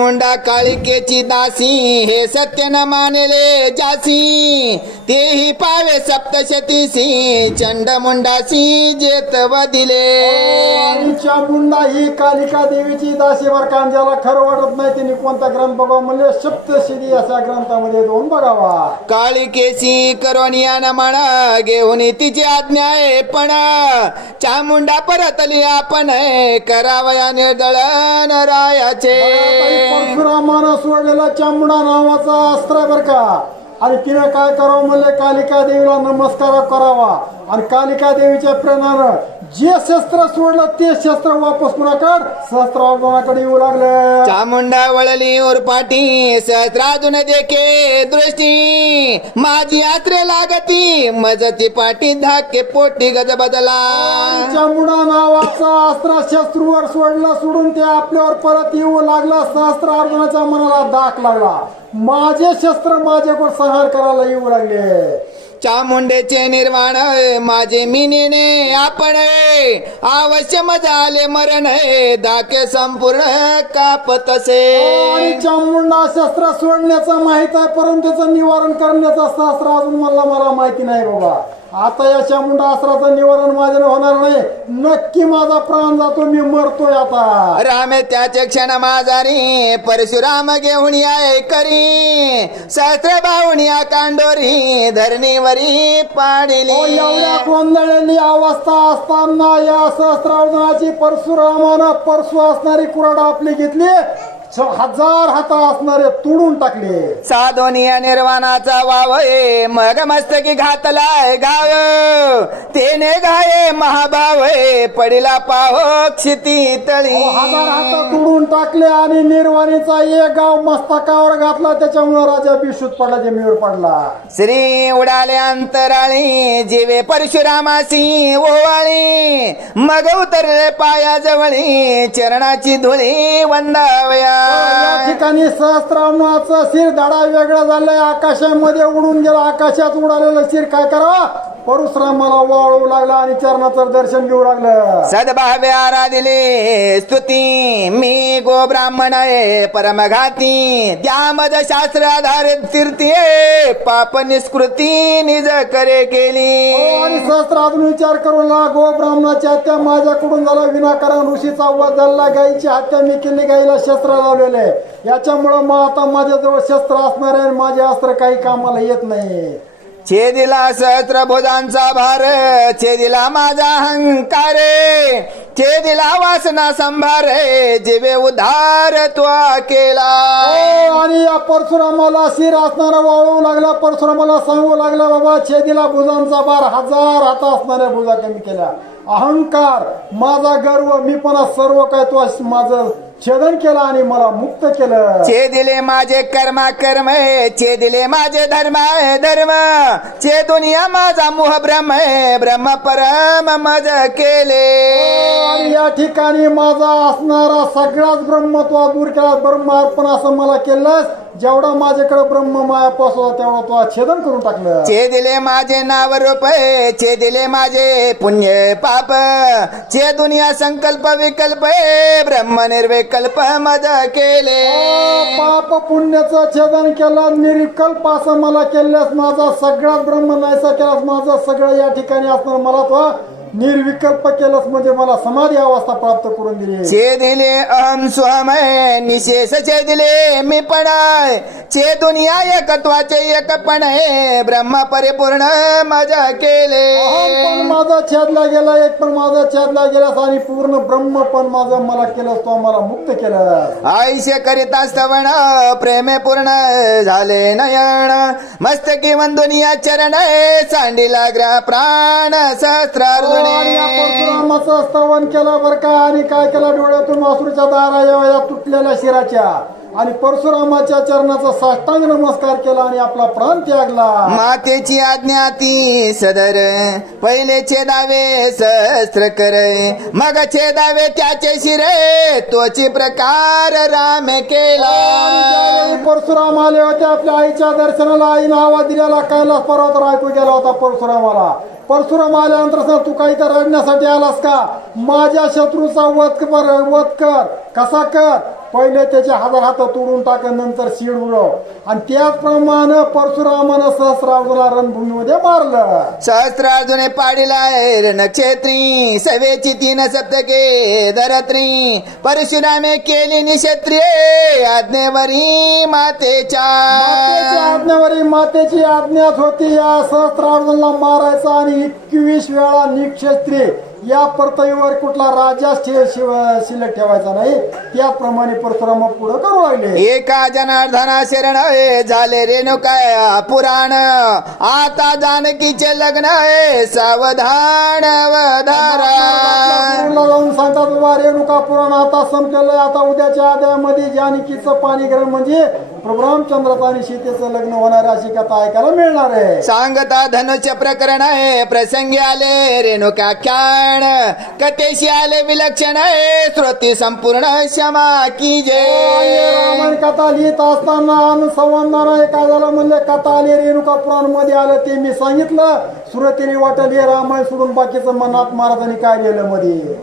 मुंडा काळिकेची दासी हे सत्य न मानेले जासी. तेही पावे सप्तशतीसी चंड मुंडासी जेत दिले आणि चामुंडा ही कालिका देवीची दासीवर काम ज्याला खरं वाटत नाही त्यांनी कोणता ग्रंथ बघावा म्हणजे सप्तशिरी अशा ग्रंथामध्ये दोन बघावा. काळिकेशी करोनियान म्हणा घेऊन तिची आज्ञा आहे पण चामुंडा परतली आपण करावया निर्दळन रायाचे परशुरामानं सोडलेला चामुंडा नावाचा अस्त्र आहे बर का? आणि तिने काय करावं म्हणले? कालिका देवीला नमस्कार करावा. आणि कालिका देवीच्या प्रेरणानं जे शस्त्र सोडलं ते शस्त्र वापस कुणाकड? सहस्त्रार्जुनाकडे येऊ लागले. चामुंडा वळली उरपाटी सहस्राजून देखे दृष्टी. माझी आत्रे लागती मजती पाठी धाके पोटी गज बदला. चामुंडा नावाचा अस्त्र शस्त्रूवर सोडलं सोडून ते आपल्यावर परत येऊ लागला. सहस्त्र अर्जुनाच्या मनाला दाख लागला. माझे शस्त्र माझ्याकडे संहार करायला येऊ लागले. चामुंडेचे निर्वाण माझे मिनीने आपण अवश्य मजा आले मरण धाके संपूर्ण कापतसे आणि चामुंडा शस्त्र सोडण्याचं माहीत आहे परंतु त्याचं निवारण करण्याचं शास्त्र अजून मला मला माहिती नाही बाबा. आता या चामुंडा अस्त्राचं निवारण माझ्याने होणार नाही. नक्की माझा प्राण जातो मी मरतोय आता. राम त्याचे क्षण माझारी परशुराम घेऊन याय करी. सहस्त्र बावणिया कांडोरी धरणीवरी पाडिली. ओ, एवढ्या गोंधळलेली अवस्था असताना या सहस्त्रार्जुनाची परशुरामानं परशु असणारी कुराड आपली घेतली. हजार हाता असणारे तुडून टाकले. साधोनिया निर्वाणाचा वाव आहे. मग मस्तकी घातलाय गाव तेने गाये महाभाव आहे. पडिला पाहो क्षिती तळी. हजार हाता तुडून टाकले आणि निर्वाणीचा एक गाव मस्तकावर घातला. त्याच्यामुळे राजा बिशूत पडला जमिनीवर पडला. श्री उडाले अंतराळी जीवे परशुरामासी ओवाळी. मग उतरले पायाजवळी चरणाची धुळी वंदावया. या ठिकाणी सहस्त्रामाचं शिर धडा वेगळा झालाय. आकाशामध्ये उडून गेला. आकाशात उडालेलं शिर काय करा परशुरामाला वाळू लागला आणि चरणाचं दर्शन घेऊ लागलं. सद्भावे आराधिले स्तुती. मी गो ब्राह्मण आहे परमघाती. त्यामद शास्त्र आधारित कीर्ती आहे पाप निष्कृती निज करे केली. हो, आणि सहस्त्र अजून विचार करू ना गो ब्राह्मणाची हत्या माझ्याकडून झाला विनाकारण ऋषीचा वध झाला गायीची हत्या मी केली गाईला शस्त्र लावलेले. याच्यामुळं मग आता माझ्याजवळ शस्त्र असणार आहे आणि माझे अस्त्र काही कामाला येत नाही छेदिला सहस्त्र भार छेदिला माझा अहंकार छेदिला वासना संभार जिवे उधार त्वा केला. आणि या परशुरामाला शिर असणारा वाळू लागला परशुरामाला सांगू लागला बाबा छेदिला भुजांचा भार हजार हाता असणाऱ्या भुजा कमी केल्या. अहंकार माझा गर्व मी पण सर्व काय तो माझं छेदन केलं आणि मला मुक्त केलं. चे दिले माझे कर्मा कर्म चे दिले माझे धर्म धर्म. चे दुनिया माझा मोह ब्रह्म ब्रह्म परम मज केले. आणि या ठिकाणी माझा असणारा सगळाच ब्रह्मत्व दूर केला. ब्रह्म अर्पण असं मला केलं जेवढा माझ्याकडे ब्रह्म माया पोचला तेवढा तो छेदन करून टाकलं. चे दिले माझे नाव रूप चे दिले माझे पुण्य पाप. चे दुनिया संकल्प विकल्प ब्रह्म निर्विकल्प मज केले. पाप पुण्याचं छेदन केलं निर्विकल्प असं मला केल्यास माझा सगळाच ब्रह्म नाहीसा केलास माझं सगळं या ठिकाणी असणार. मला तो निर्विकल्प केलंस म्हणजे मला समाधी अवस्था प्राप्त करून दिली. चे दिले अहम स्वम निशेष चे दिले मी पण चे दुनिया एकत्वाचे एकपण आहे. ब्रह्म परिपूर्ण मजा केले. माझा छेदला गेला एक पण माझा छेदला गेलास आणि पूर्ण ब्रह्म पण माझं मला केलंस तो मला मुक्त केलं आयुष्य करिता स्तवण प्रेमे पूर्ण झाले नयन. मस्तकी वंदुनिया चरण सांडीला ग्रह प्राण सहस्रार्जुने. परशुरामाचं स्तवन केलं बरं का? आणि काय केलं डोळ्यातून वासरूच्या दारा या तुटलेल्या शिराच्या? आणि परशुरामाच्या चरणाचा साष्टांग नमस्कार केला आणि आपला प्राण त्यागला. मातेची आज्ञा ती सदर पहिले छेदावे सहस्त्र करे. मग छेदावे त्याचे शिरे तोची प्रकार राम केला. ज्यावेळी परशुराम आले होते आपल्या आईच्या दर्शनाला आईनं आवाज दिलेला कैलास पर्वतावर ऐकू गेला होता परशुरामाला. परशुराम आल्यानंतर सांग, तू काही तर रडण्यासाठी आलास का? माझ्या शत्रूचा वध कर वध कर. कसा कर? पहिले त्याचे हजार हात तोडून टाक नंतर शिड उडव. आणि त्याचप्रमाणे परशुरामानं सहस्रावला रणभूमीमध्ये मारलं. सहस्रार्जुने पाडिला नक्षत्री सवेची तीन सप्तके धरत्री. परशुरामे केली निक्षत्रिये आज्ञेवरी मातेच्या. मातेच्या आज्ञावरी मातेची आज्ञाच होती या सहस्त्रार्जुनला मारायचा आणि एकवीस वेळा निक्षत्रिय या पृथ्वीवर कुठला राजा शिल्लक ठेवायचा नाही. त्याप्रमाणे परशुराम पुढे करू लागले. एका जनार्दना शरण हे झाले रेणुका पुराण. आता जानकीचे लग्न हे सावधान वधारा गुरुला जाऊन सांगतात रेणुका पुराण आता संपलेलं आहे. आता उद्याच्या आद्यामध्ये जानकीचं पाणी ग्रहण म्हणजे प्रभू रामचंद्राचं आणि सीतेचं लग्न होणार अशी कथा ऐकायला मिळणार आहे. सांगता धनुष्य प्रकरण आहे प्रसंगी आले रेणुकाख्यान कथेशी आले विलक्षण आहे श्रोती संपूर्ण क्षमा की जय रामायण कथा लिहित असताना अनुसंधाना काय झालं म्हणले कथा आली रेणुका पुराणमध्ये आलं ते मी सांगितलं. सुरतीने वाटलं हे रामायण सोडून बाकीचं मनात महाराजांनी काय लिहिलं मध्ये